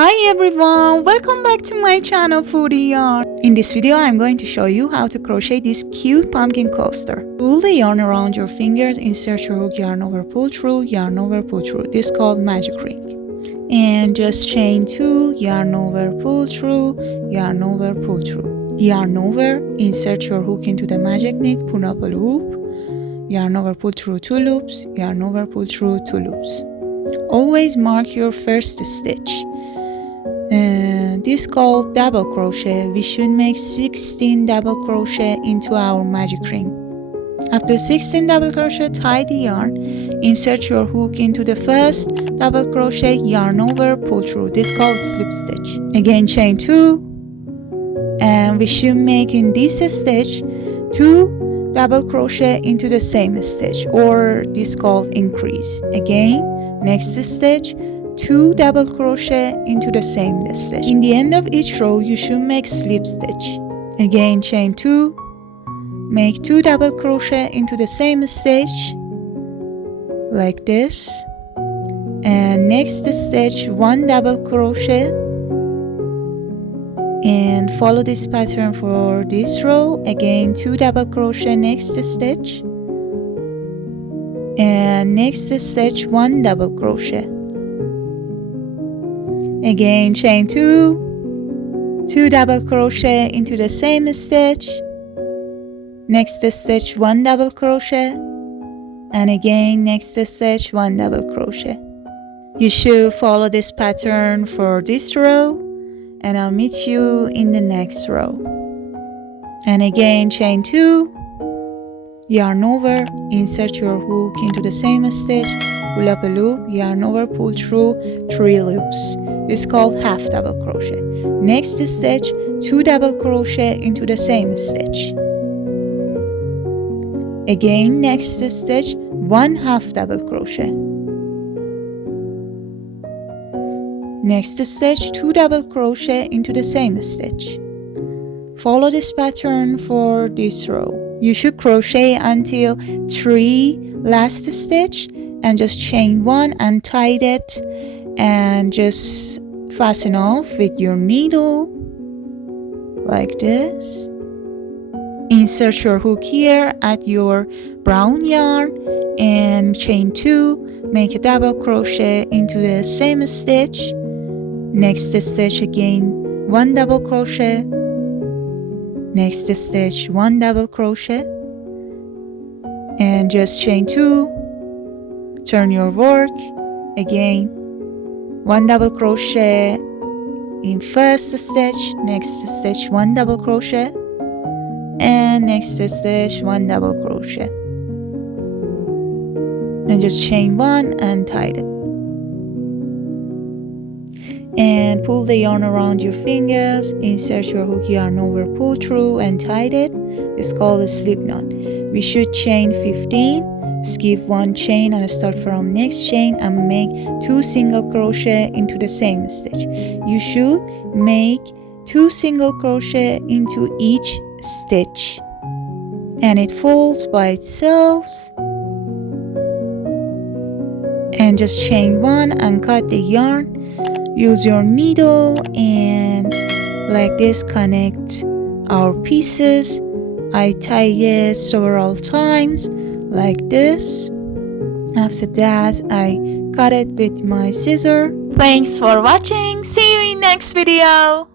Hi everyone, welcome back to my channel Foodie Yarn. In this video I'm going to show you how to crochet this cute pumpkin coaster. Pull the yarn around your fingers, insert your hook, yarn over, pull through, yarn over, pull through. This is called magic ring. And just chain 2, yarn over, pull through, yarn over, pull through. Yarn over, insert your hook into the magic ring, pull up a loop, yarn over, pull through 2 loops, yarn over, pull through 2 loops. Always mark your first stitch. This is called double crochet. We should make 16 double crochet into our magic ring. After 16 double crochet, tie the yarn, insert your hook into the first double crochet, yarn over, pull through. This is called slip stitch. Again, chain 2, and we should make in this stitch 2 double crochet into the same stitch, or this is called increase. Again, next stitch, 2 double crochet into the same stitch. In the end of each row, you should make slip stitch. Again, chain 2, make 2 double crochet into the same stitch, like this. And next stitch, 1 double crochet. And follow this pattern for this row. Again, 2 double crochet next stitch. And next stitch, 1 double crochet. Again, chain 2, 2 double crochet into the same stitch, next stitch 1 double crochet, and again next stitch 1 double crochet. You should follow this pattern for this row, and I'll meet you in the next row. And again, chain 2, yarn over, insert your hook into the same stitch, pull up a loop, yarn over, pull through 3 loops. This is called half double crochet. Next stitch, 2 double crochet into the same stitch. Again, next stitch, 1 half double crochet. Next stitch, 2 double crochet into the same stitch. Follow this pattern for this row. You should crochet until 3 last stitch and just chain 1 and tie it, and just fasten off with your needle like this. Insert your hook here at your brown yarn and chain 2, make a double crochet into the same stitch. Next stitch, again 1 double crochet. Next stitch, 1 double crochet, and just chain 2, turn your work. Again, 1 double crochet in first stitch, next stitch 1 double crochet, and next stitch 1 double crochet, and just chain 1 and tie it. And pull the yarn around your fingers, insert your hook, yarn over, pull through, and tie it. It's called a slip knot. We should chain 15, skip 1 chain and start from next chain and make 2 single crochet into the same stitch. You should make 2 single crochet into each stitch, and it folds by itself. And just chain 1 and cut the yarn. Use your needle and like this connect our pieces. I tie it several times like this. After that, I cut it with my scissors. Thanks for watching. See you in next video.